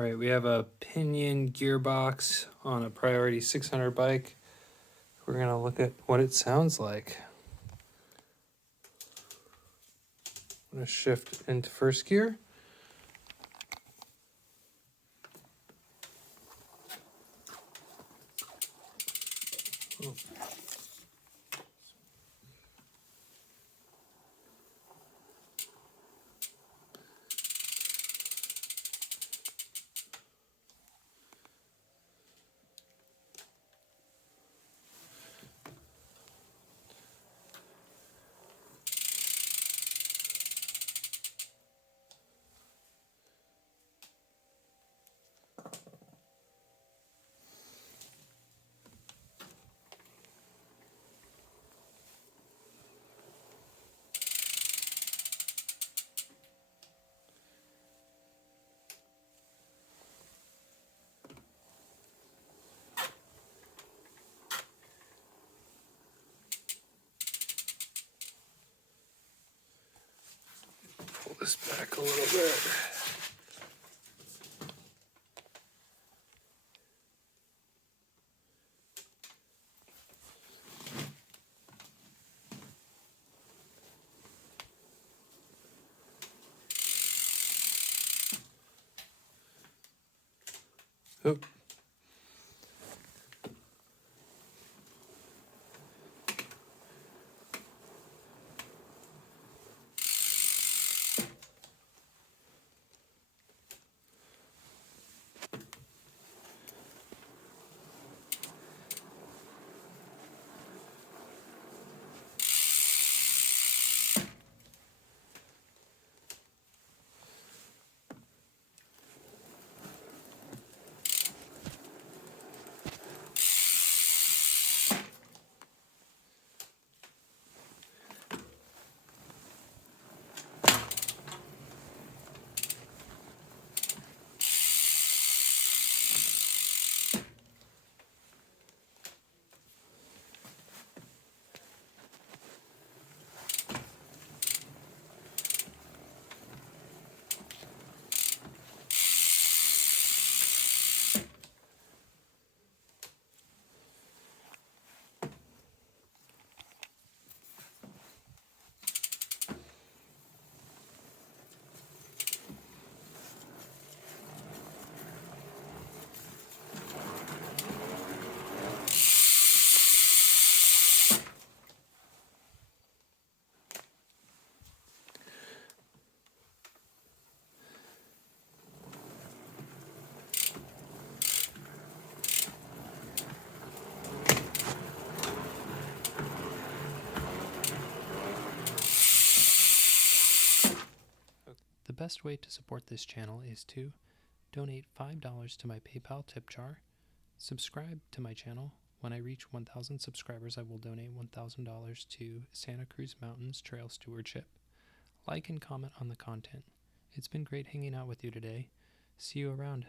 right, we have a pinion gearbox on a Priority 600 bike. We're going to look at what it sounds like. I'm going to shift into first gear. Oh. Pull this back a little bit. Oop. The best way to support this channel is to donate $5 to my PayPal tip jar, subscribe to my channel. When I reach 1,000 subscribers, I will donate $1,000 to Santa Cruz Mountains Trail Stewardship. Like and comment on the content. It's been great hanging out with you today. See you around.